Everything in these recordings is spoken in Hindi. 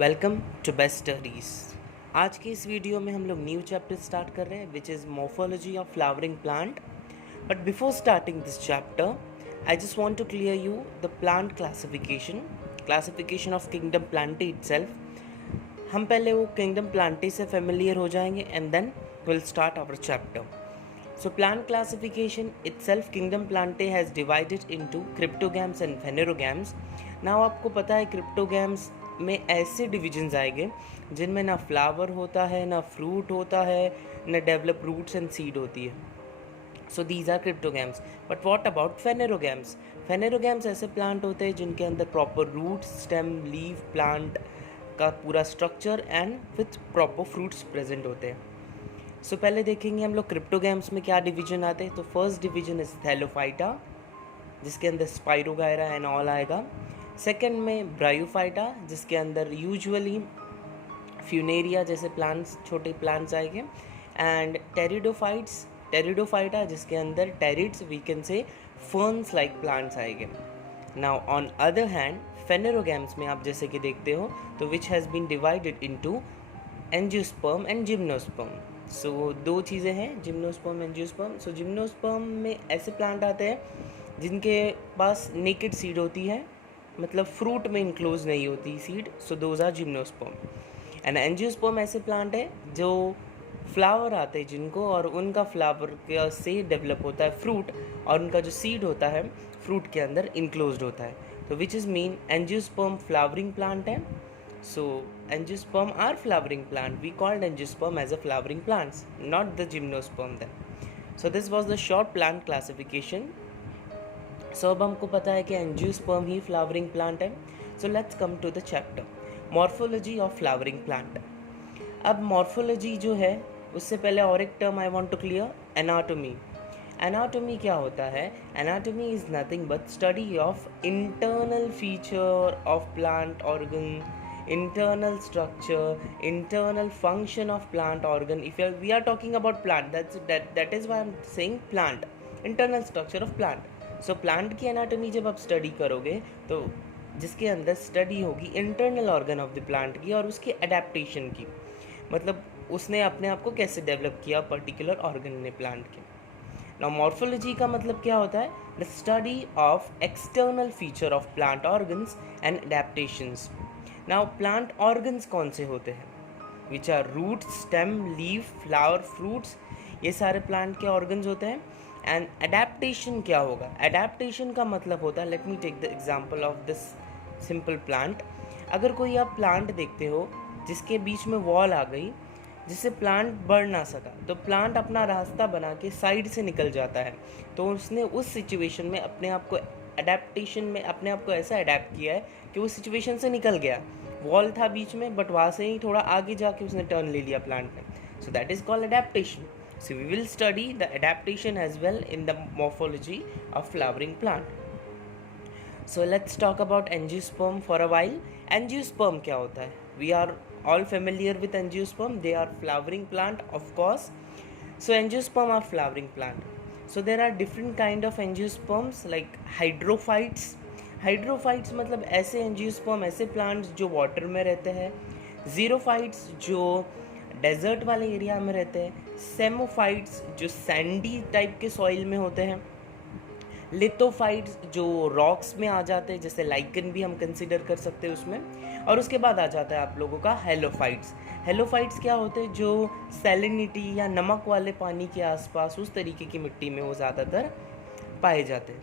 Welcome to best studies. आज की इस वीडियो में हम लोग न्यू चैप्टर स्टार्ट कर रहे हैं which is morphology of flowering plant. But before starting this chapter I just want to clear you the plant classification of kingdom plantae itself. हम पहले वो किंगडम प्लांटी से फेमिलियर हो जाएंगे and then will start our chapter. So plant classification itself, kingdom plantae has divided into cryptogams and phanerogams. Now आपको पता है cryptogams में ऐसे डिविजन्स आएंगे जिनमें ना फ्लावर होता है, ना फ्रूट होता है, ना डेवलप रूट्स एंड सीड होती है. So these are cryptogams. But what about phanerogams? Phanerogams ऐसे प्लांट होते हैं जिनके अंदर proper root, stem, leave, plant का पूरा structure and with proper fruits present होते हैं. सो पहले देखेंगे हम लोग क्रिप्टोगैम्स में क्या डिवीजन आते हैं. तो फर्स्ट डिवीजन इज थैलोफाइटा, जिसके अंदर स्पाइरोगायरा एंड ऑल आएगा. सेकंड में ब्रायोफाइटा, जिसके अंदर यूजुअली फ्यूनेरिया जैसे प्लांट्स, छोटे प्लांट्स आएंगे. एंड टेरिडोफाइटा, जिसके अंदर pterids, we can say ferns like plants आएंगे. Now on other hand phanerogams में आप जैसे कि देखते हो तो which has been divided into angiosperm and gymnosperm. So दो चीज़ें हैं, जिम्नोस्पर्म एंजियोस्पर्म. सो जिम्नोस्पर्म में ऐसे प्लांट आते हैं जिनके पास नेकेड सीड होती है, मतलब फ्रूट में इंक्लोज नहीं होती seed. So those are gymnosperm. And angiosperm ऐसे प्लांट है जो फ्लावर आते हैं जिनको, और उनका फ्लावर से डेवलप होता है फ्रूट, और उनका जो सीड होता है फ्रूट के अंदर इंक्लोज्ड होता है. तो which is mean angiosperm flowering plant है. So angiosperm are flowering plant. We called angiosperm as a flowering plants, not the gymnosperm then. So this was the short plant classification. So अब हमको पता है कि angiosperm ही flowering plant है. So let's come to the chapter morphology of flowering plant. अब morphology जो है उससे पहले और एक term I want to clear, anatomy. Anatomy क्या होता है? Anatomy is nothing but study of internal feature of plant organ, internal structure, internal function of plant organ. If we are talking about plant, that is why I'm saying plant, internal structure of plant. So plant की anatomy जब आप study करोगे तो जिसके अंदर study होगी internal organ of the plant की और उसकी adaptation की, मतलब उसने अपने आप को कैसे डेवलप किया पर्टिकुलर ऑर्गन ने प्लांट के. नाउ मॉर्फोलॉजी का मतलब क्या होता है? The study of external feature of plant organs and adaptations. Now plant organs कौन से होते हैं? Which are root, stem, leave, flower, fruits. ये सारे प्लांट के ऑर्गन्स होते हैं. एंड एडेप्टेशन क्या होगा? एडेप्टेशन का मतलब होता है, let me take the example of this simple plant. अगर कोई आप प्लांट देखते हो जिसके बीच में वॉल आ गई जिससे प्लांट बढ़ ना सका, तो प्लांट अपना रास्ता बना के साइड से निकल जाता है. तो उसने उस सिचुएशन में अपने आप को एडेप्टेशन में अपने आप को ऐसा अडेप्ट किया है कि वो सिचुएशन से निकल गया. वॉल था बीच में बट वहाँ से ही थोड़ा आगे जाके उसने टर्न ले लिया प्लांट ने. So that is called adaptation. So we will study the adaptation as well in the morphology of flowering plant. So let's talk about angiosperm for a while. Angiosperm क्या होता है? We are all familiar with angiosperm. They are flowering plant, of course. So angiosperm are flowering plant. So there are different kind of angiosperms like hydrophytes. Hydrophytes मतलब ऐसे angiosperm, ऐसे plants जो water में रहते हैं. Xerophytes जो डेजर्ट वाले एरिया में रहते हैं. सेमोफाइट्स जो सैंडी टाइप के सॉइल में होते हैं. लिथोफाइट्स जो रॉक्स में आ जाते हैं, जैसे लाइकन भी हम कंसिडर कर सकते हैं उसमें. और उसके बाद आ जाता है आप लोगों का हेलोफाइट्स. हेलोफाइट्स क्या होते हैं? जो सैलिनिटी या नमक वाले पानी के आसपास उस तरीके की मिट्टी में वो ज़्यादातर पाए जाते हैं.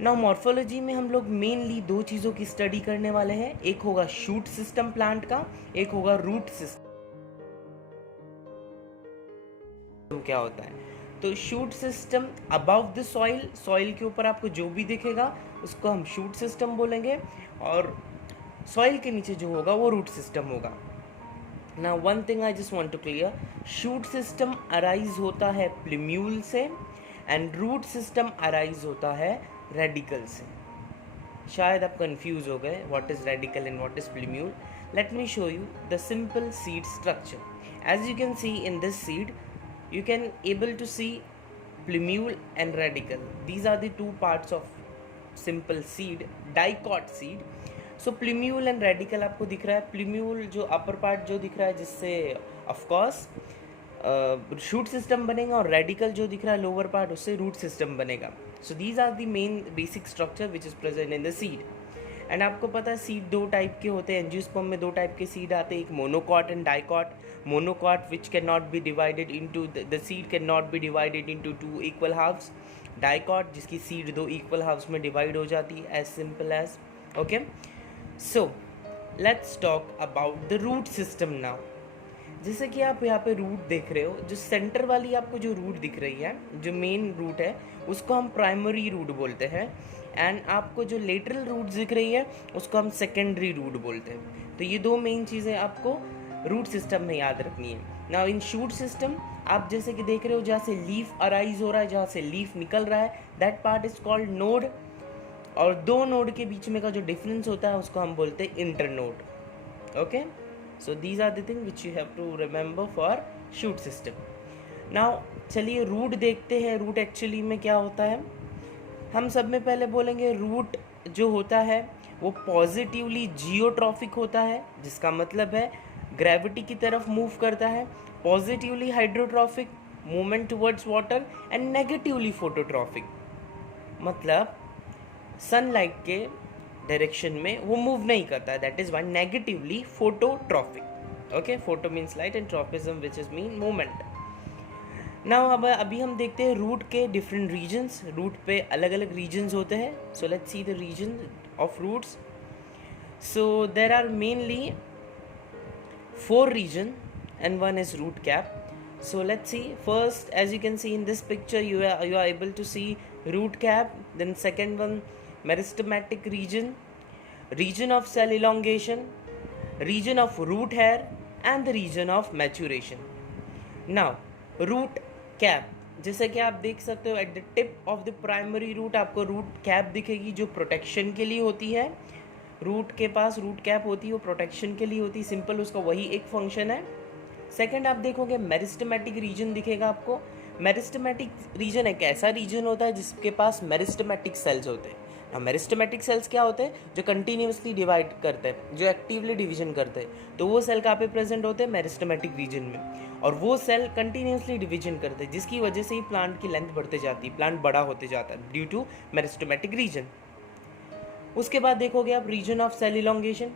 नाउ मॉर्फोलॉजी में हम लोग मेनली दो चीज़ों की स्टडी करने वाले हैं. एक होगा शूट सिस्टम प्लांट का, एक होगा रूट सिस्टम. क्या होता है? तो shoot system above the soil, soil के ऊपर आपको जो भी दिखेगा उसको हम शूट सिस्टम बोलेंगे, और सॉइल के नीचे जो होगा वो रूट सिस्टम होगा. Now one thing I just want to clear, shoot system arise होता है प्लूम्यूल से एंड रूट सिस्टम अराइज होता है रेडिकल से. शायद आप कंफ्यूज हो गए what is radicle and what is plumule. Let me show you the simple seed structure. As you can see in this seed, you can able to see plumule and radicle. These are the two parts of simple seed, dicot seed. So plumule and radical आपको दिख रहा है. प्लूम्यूल जो अपर पार्ट जो दिख रहा है जिससे ऑफकोर्स शूट सिस्टम बनेगा, और रेडिकल जो दिख रहा है लोअर पार्ट उससे रूट सिस्टम बनेगा. So these are the main basic structure which is present in the seed. And आपको पता है सीड दो टाइप के होते हैं. एंजियोस्पर्म में दो टाइप के सीड आते हैं, एक monocot and dicot. Monocot which can not be divided into the seed can not be divided into two equal halves. Dicot जिसकी सीड दो इक्वल हाफ्स में डिवाइड हो जाती है. As simple as. Okay, so let's talk about the root system now. जैसे कि आप यहाँ पे रूट देख रहे हो, जो सेंटर वाली आपको जो रूट दिख रही है, जो मेन रूट है उसको हम प्राइमरी रूट बोलते हैं. एंड आपको जो लेटरल रूट दिख रही है उसको हम सेकेंडरी रूट बोलते हैं. तो ये दो मेन चीज़ें आपको रूट सिस्टम में याद रखनी है. नाउ इन शूट सिस्टम आप जैसे कि देख रहे हो, जहाँ से लीफ अराइज हो रहा है, जहाँ से लीफ निकल रहा है, that part is called node. और दो नोड के बीच में का जो डिफरेंस होता है उसको हम बोलते हैं internode. Okay, so these are the things which you have to remember for shoot system. now चलिए रूट देखते हैं. रूट एक्चुअली में क्या होता है, हम सब में पहले बोलेंगे रूट जो होता है वो पॉजिटिवली जियोट्रॉफिक होता है, जिसका मतलब है ग्रेविटी की तरफ मूव करता है. Positively hydrotropic, movement towards water. And negatively phototropic, मतलब सनलाइट के डायरेक्शन में वो मूव नहीं करता है. That is why negatively phototropic. Okay, photo means light and tropism which is mean movement. Now अब अभी हम देखते हैं रूट के डिफरेंट रीजन्स. रूट पे अलग अलग रीजन्स होते हैं. So let's see the region of roots. So there are mainly 4 region and one is root cap. So let's see. First, as you can see in this picture, you are able to see root cap. Then second one, meristematic region, region of cell elongation, region of root hair, and the region of maturation. Now, root cap, जैसे कि आप देख सकते हो at the tip of the primary root आपको रूट कैप दिखेगी जो प्रोटेक्शन के लिए होती है. रूट के पास रूट कैप होती है, वो प्रोटेक्शन के लिए होती है. सिंपल, उसका वही एक फंक्शन है. सेकंड आप देखोगे मेरिस्टेमेटिक रीजन दिखेगा आपको. मेरिस्टेमेटिक रीजन एक ऐसा रीजन होता है जिसके पास मेरिस्टेमेटिक सेल्स होते हैं. अब मेरिस्टेमेटिक सेल्स क्या होते हैं, जो कंटिन्यूसली डिवाइड करते हैं, जो एक्टिवली डिवीजन करते हैं. तो वो सेल कहाँ पे प्रेजेंट होते हैं, मेरिस्टेमेटिक रीजन में. और वो सेल कंटिन्यूसली डिवीजन करते हैं, जिसकी वजह से ही प्लांट की लेंथ बढ़ते जाती है, प्लांट बड़ा होते जाता है ड्यू टू मेरिस्टेमेटिक रीजन. उसके बाद देखोगे आप region of cell elongation.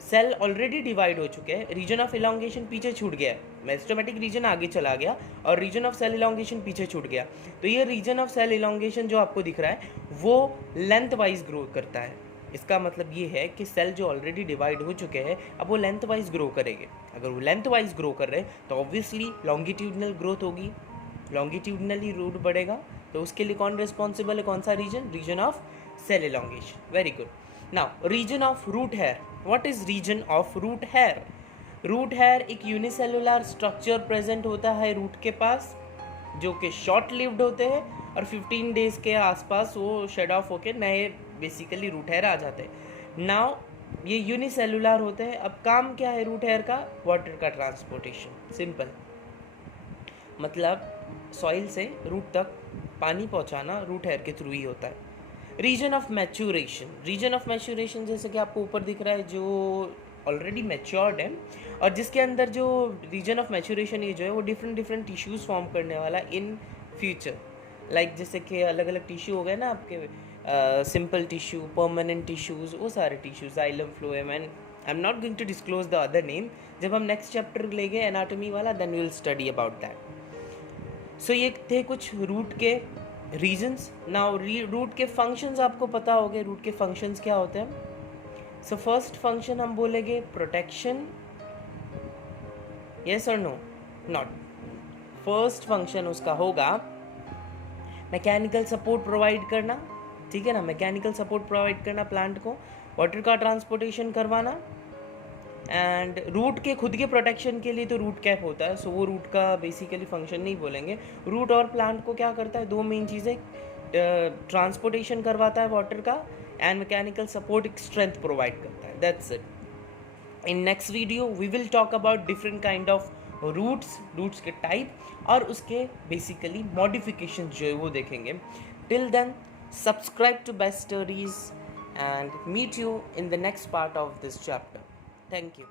Cell already divide हो चुके हैं, रीजन ऑफ इलोंगेशन पीछे छूट गया है. मेरिस्टेमेटिक रीजन आगे चला गया और रीजन ऑफ सेल इलोंगेशन पीछे छूट गया. तो ये रीजन ऑफ सेल इलोंगेशन जो आपको दिख रहा है वो लेंथ वाइज ग्रो करता है. इसका मतलब ये है कि सेल जो ऑलरेडी डिवाइड हो चुके हैं अब वो लेंथ वाइज ग्रो करेंगे. अगर वो लेंथ वाइज ग्रो कर रहे हैं तो ऑब्वियसली लॉन्गिट्यूडनल ग्रोथ होगी, लॉन्गिट्यूडनली रूट बढ़ेगा. तो उसके लिए कौन रिस्पॉन्सिबल है, कौन सा region, region of cell elongation. Very good. Now region of root hair. What is region of root hair? Root hair एक यूनिसेलुलर स्ट्रक्चर प्रेजेंट होता है रूट के पास, जो कि शॉर्ट लिव्ड होते हैं और 15 डेज के आसपास वो शेड ऑफ होके नए बेसिकली रूट हेयर आ जाते हैं. नाउ ये यूनिसेलुलर होते हैं. अब काम क्या है रूट हेयर का, वाटर का ट्रांसपोर्टेशन. सिंपल, मतलब सॉइल से रूट तक पानी पहुंचाना रूट हेयर के थ्रू ही होता है. Region of maturation. Region of maturation जैसे कि आपको ऊपर दिख रहा है, जो ऑलरेडी मैच्योर्ड है और जिसके अंदर जो रीजन ऑफ मैच्योरेशन ये जो है वो डिफरेंट टिश्यूज़ फॉर्म करने वाला इन फ्यूचर. लाइक जैसे कि अलग अलग टिश्यू हो गए ना आपके, सिंपल टिश्यू, परमानेंट टिश्यूज़, वो सारे tissues, xylem, phloem, and I am not going to disclose the other name. जब हम नेक्स्ट चैप्टर लेंगे एनाटॉमी वाला, then we will study about that. So ये थे कुछ रूट के रीजन्स. नाउ रूट के फंक्शंस आपको पता होंगे. रूट के फंक्शंस क्या होते हैं. सो फर्स्ट फंक्शन हम बोलेंगे प्रोटेक्शन. यस और नो, नॉट. फर्स्ट फंक्शन उसका होगा मैकेनिकल सपोर्ट प्रोवाइड करना. ठीक है ना, मैकेनिकल सपोर्ट प्रोवाइड करना प्लांट को, वाटर का ट्रांसपोर्टेशन करवाना. एंड रूट के खुद के प्रोटेक्शन के लिए तो रूट कैप होता है. सो वो रूट का बेसिकली फंक्शन नहीं बोलेंगे. रूट और प्लांट को क्या करता है, दो मेन चीज़ें, ट्रांसपोर्टेशन करवाता है वाटर का and mechanical support strength provide करता है. That's it. In next video we will talk about different kind of roots के टाइप और उसके बेसिकली मॉडिफिकेशन जो है वो देखेंगे. Till then subscribe to Best Studies and meet you in the next part of this chapter. Thank you.